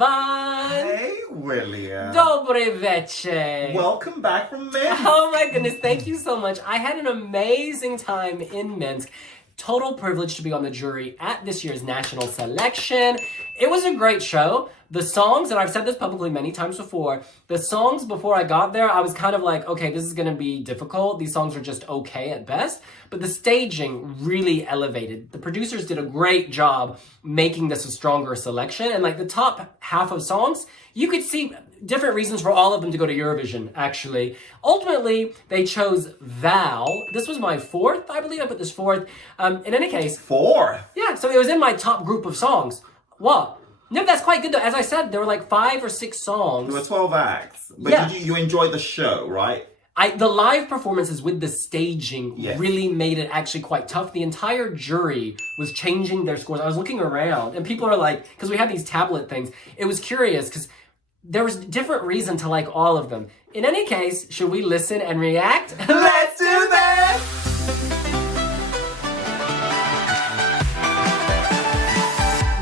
Deban! Hey, William. Dobry večer! Welcome back from Minsk. Oh my goodness, thank you so much. I had an amazing time in Minsk. Total privilege to be on the jury at this year's national selection. It was a great show. The songs, and I've said this publicly many times before, the songs before I got there, I was kind of like, okay, this is going to be difficult. These songs are just okay at best. But the staging really elevated. The producers did a great job making this a stronger selection. And like the top half of songs, you could see different reasons for all of them to go to Eurovision, actually. Ultimately, they chose VAL. This was my fourth, I believe. I put this fourth. In any case. Fourth? Yeah, so it was in my top group of songs. What? No, that's quite good though. As I said, there were like 5 or 6 songs. There were 12 acts. But yeah. you enjoyed the show, right? The live performances with the staging yes. really made it actually quite tough. The entire jury was changing their scores. I was looking around and people are like, because we had these tablet things, it was curious because there was different reason to like all of them. In any case, should we listen and react? Let's do this!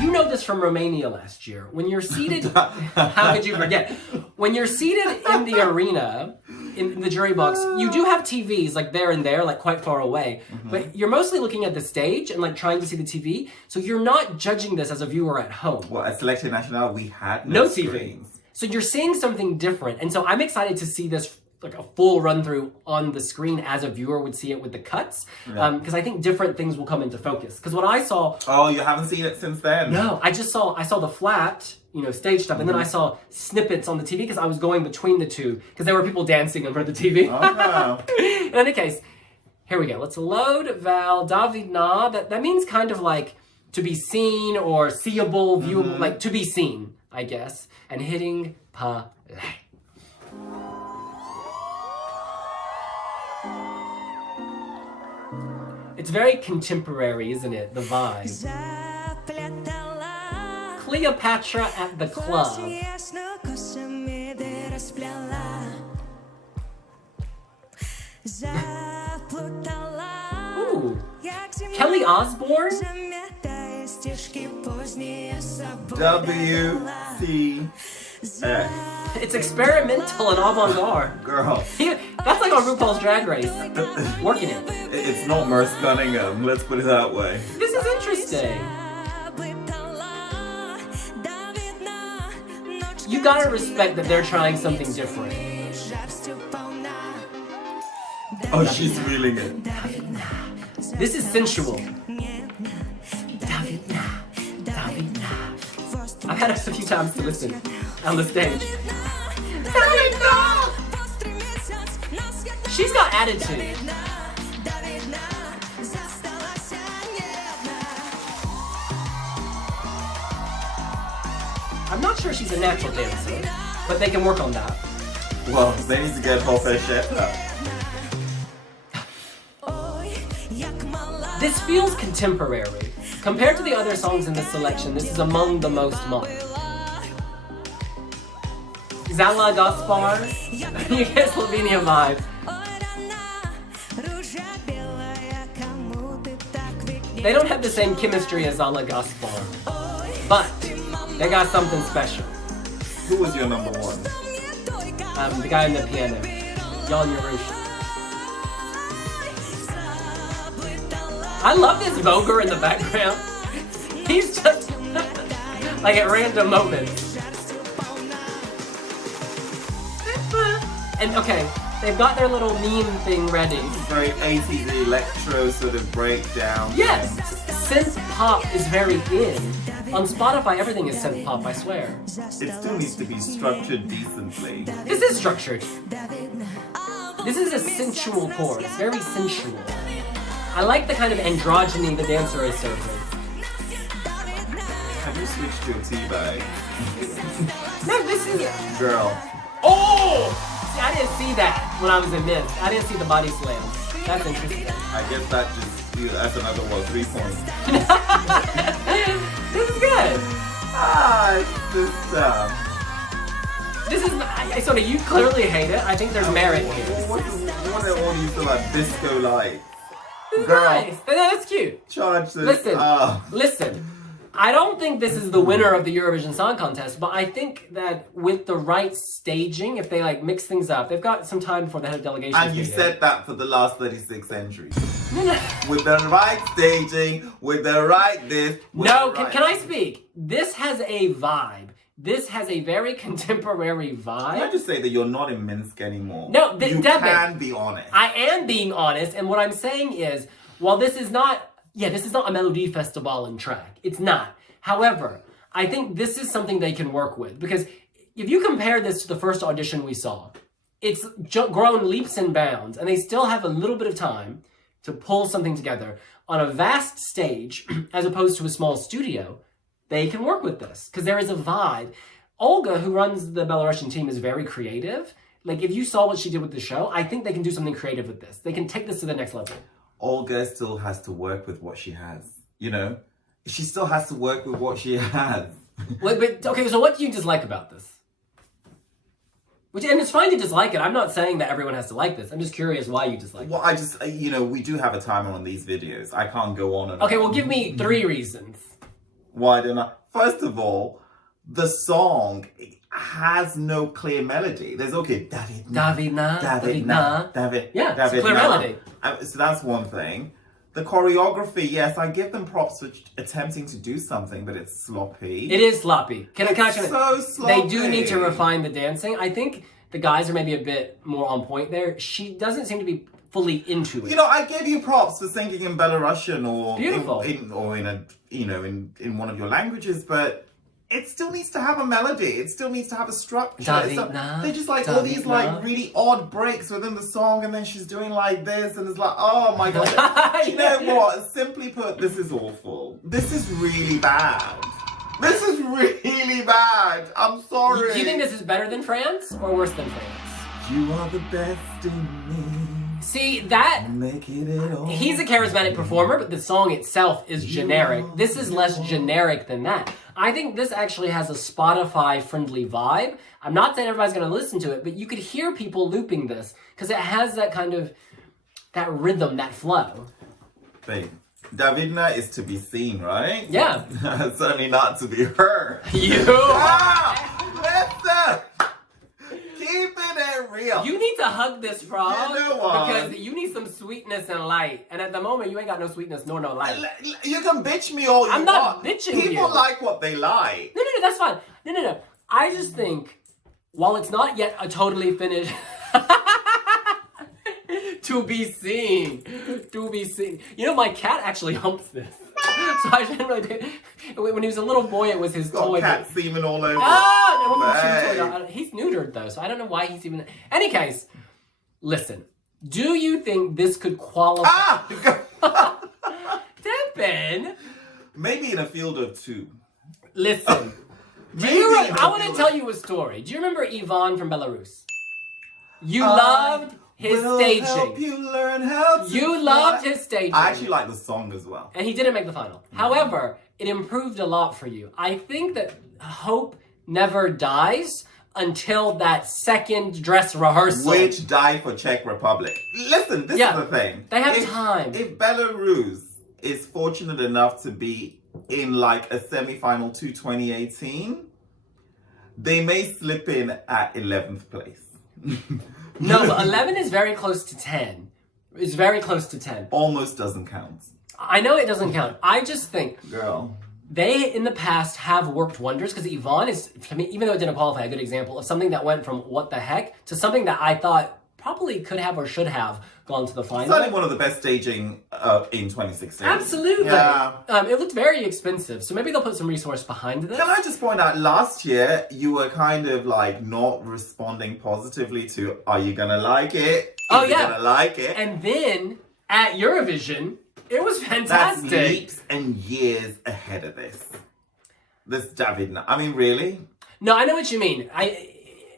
You know this from Romania last year. When you're seated, how could you forget? When you're seated in the arena, in the jury box, you do have TVs like there and there, like quite far away. Mm-hmm. But you're mostly looking at the stage and like trying to see the TV. So you're not judging this as a viewer at home. Well, at Selection National, we had no TV. Screens. So you're seeing something different. And so I'm excited to see this like a full run through on the screen as a viewer would see it with the cuts. Because I think different things will come into focus. Because what I saw... Oh, you haven't seen it since then? No, I saw the flat, stage stuff. And then I saw snippets on the TV because I was going between the two. Because there were people dancing in front of the TV. Oh. In any case, here we go. Let's load VAL Vidna. That means kind of like to be seen or seeable, viewable, like to be seen, I guess. And hitting play. It's very contemporary, isn't it? The vibe. Cleopatra at the club. Ooh. Kelly Osbourne? WCX. It's experimental and avant-garde. Girl. That's like on RuPaul's Drag Race. Working it. It's not Merce Cunningham, let's put it that way. This is interesting. You gotta respect that they're trying something different. Oh, she's feeling it. This is sensual. I've had it a few times to listen on the stage. She's got attitude. I'm not sure she's a natural dancer, but they can work on that. Well, they need to get her chef up. This feels contemporary. Compared to the other songs in this selection, this is among the most modern. Zala Gaspar, you get Slovenia vibe. They don't have the same chemistry as Zala Gaspar, but they got something special. Who was your number one? The guy on the piano, Jan Yarush. I love this Voger in the background. He's just like at random moments. And okay, they've got their little meme thing ready. Very 80s electro sort of breakdown. Yes, synth pop is very in. On Spotify, everything is synth pop, I swear. It still needs to be structured decently. This is structured. This is a sensual chorus, very sensual. I like the kind of androgyny the dancer is serving. Have you switched to a teabag? No, this is... Girl. Oh! See, I didn't see that when I was in Minsk. I didn't see the body slam. That's interesting. I guess that's another 3 points. This is good. This stuff. This is... I sort of, you clearly hate it. I think there's merit here. What are all you feel like disco lights? This is Girl. nice. That's cute. Charge this. Listen. I don't think this is the winner of the Eurovision Song Contest, but I think that with the right staging, if they like mix things up, they've got some time before the head of delegation. And you said that for the last 36 entries. No, no. With the right staging, with the right this. No, can I speak? This has a vibe. This has a very contemporary vibe. Can I just say that you're not in Minsk anymore? No, you Deban, can be honest. I am being honest, and what I'm saying is, while this is not a Melody Festival in track. It's not. However, I think this is something they can work with, because if you compare this to the first audition we saw, it's grown leaps and bounds, and they still have a little bit of time to pull something together on a vast stage as opposed to a small studio. They can work with this because there is a vibe. Olga, who runs the Belarusian team, is very creative. Like, if you saw what she did with the show, I think they can do something creative with this. They can take this to the next level. Olga still has to work with what she has, you know? She still has to work with what she has. Okay, so what do you dislike about this? And it's fine to dislike it. I'm not saying that everyone has to like this. I'm just curious why you dislike it. Well, I just, we do have a timer on these videos. I can't go on and Okay, on. well, give me 3 reasons. Why don't I? First of all, the song has no clear melody. There's Davidna. Yeah, David, it's a clear melody. So that's one thing. The choreography, yes, I give them props for attempting to do something, but it's sloppy. It is sloppy. Can I so sloppy. They do need to refine the dancing. I think the guys are maybe a bit more on point there. She doesn't seem to be fully into it. I give you props for singing in Belarusian or beautiful in one of your languages, but it still needs to have a melody. It still needs to have a structure. They're just like all these like really odd breaks within the song, and then she's doing like this, and it's like, oh my god. You know what? Simply put, this is awful. This is really bad. This is really bad. I'm sorry. Do you think this is better than France or worse than France? You are the best in me. See, that... He's a charismatic performer, but the song itself is generic. This is less generic than that. I think this actually has a Spotify-friendly vibe. I'm not saying everybody's going to listen to it, but you could hear people looping this, because it has that kind of... that rhythm, that flow. Babe, Vidna is to be seen, right? Yeah. Certainly not to be heard. You... Listen! Keeping it real. You need to hug this frog. You know what? Because you need some sweetness and light. And at the moment, you ain't got no sweetness nor no light. You can bitch me all you want. I'm not bitching you. People like what they like. No, that's fine. No. I just think, while it's not yet a totally finished... To be seen. My cat actually humps this. So I shouldn't really do. When he was a little boy, it was his toy. Cat semen all over. He's neutered though, so I don't know why he's even. Any case, listen. Do you think this could qualify? Deban. Maybe in a field of 2. Listen. I want to tell you a story. Do you remember Ivan from Belarus? You loved his staging. Help you learn how to You loved his staging. I actually like the song as well. And he didn't make the final. However, it improved a lot for you. I think that hope never dies until that second dress rehearsal. Which died for Czech Republic. Listen, this is the thing. They have time. If Belarus is fortunate enough to be in like a semi-final to 2018, they may slip in at 11th place. No, but 11 is very close to 10. It's very close to 10. Almost doesn't count. I know it doesn't count. I just think... Girl. They, in the past, have worked wonders, because Ivan is, to me, even though it didn't qualify, a good example of something that went from what the heck to something that I thought probably could have or should have gone to the final. Certainly one of the best staging in 2016. Absolutely. Yeah. It looked very expensive, so maybe they'll put some resource behind this. Can I just point out, last year, you were kind of like not responding positively to, are you going to like it? Is you going to like it? And then, at Eurovision... It was fantastic. That's leaps and years ahead of this. This David. I mean, really? No, I know what you mean.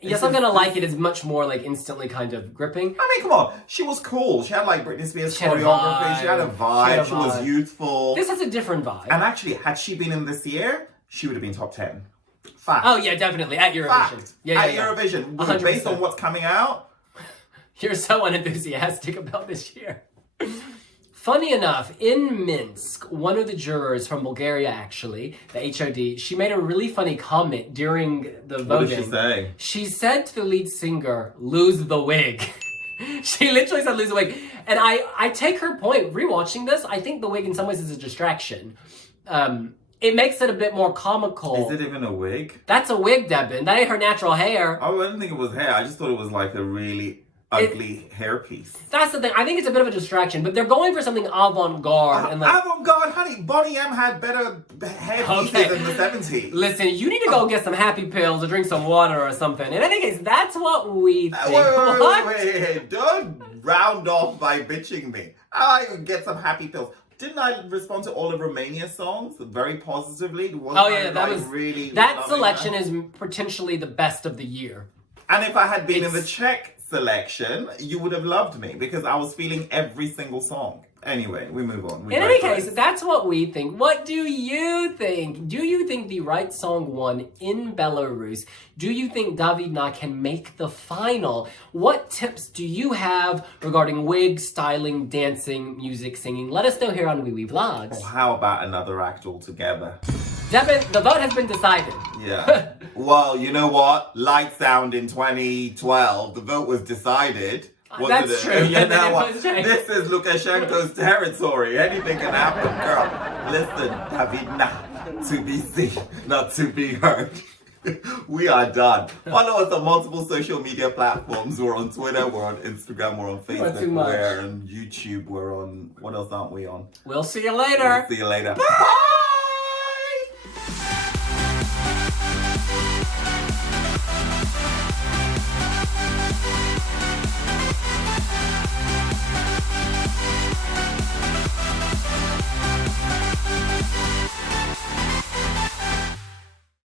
Yes, I'm gonna like it. It's much more like instantly kind of gripping. I mean, come on. She was cool. She had like Britney Spears choreography. She had a vibe. She was youthful. This has a different vibe. And actually, had she been in this year, she would have been top 10. Fact. Oh yeah, definitely at Eurovision. Fact. Yeah, at Eurovision. 100%. Based on what's coming out. You're so unenthusiastic about this year. Funny enough, in Minsk, one of the jurors from Bulgaria, actually, the HOD, she made a really funny comment during the voting. What did she say? She said to the lead singer, lose the wig. She literally said lose the wig. And I take her point. Rewatching this, I think the wig in some ways is a distraction. It makes it a bit more comical. Is it even a wig? That's a wig, Deban. That ain't her natural hair. Oh, I didn't think it was hair. I just thought it was like a really ugly hairpiece. That's the thing. I think it's a bit of a distraction, but they're going for something avant-garde. And like, avant-garde, honey. Bonnie M had better hairpieces in the 70s. Listen, you need to go get some happy pills or drink some water or something. In any case, that's what we think. Wait. Don't round off by bitching me. I can get some happy pills. Didn't I respond to all of Romania's songs very positively? That selection is potentially the best of the year. And if I had been in the Czech selection, you would have loved me because I was feeling every single song. Anyway, we move on. In any case, that's what we think. What do you think? Do you think the right song won in Belarus? Do you think Vidna can make the final? What tips do you have regarding wig, styling, dancing, music, singing? Let us know here on wiwibloggs. Or how about another act altogether? Deban, the vote has been decided. Yeah. Well, you know what? Light Sound in 2012, the vote was decided. That's true. Yeah, this is Lukashenko's territory. Anything can happen, girl. Listen, Vidna, to be seen, not to be heard. We are done. Follow us on multiple social media platforms. We're on Twitter, we're on Instagram, we're on Facebook, we're on YouTube, we're on... What else aren't we on? We'll see you later. Bye!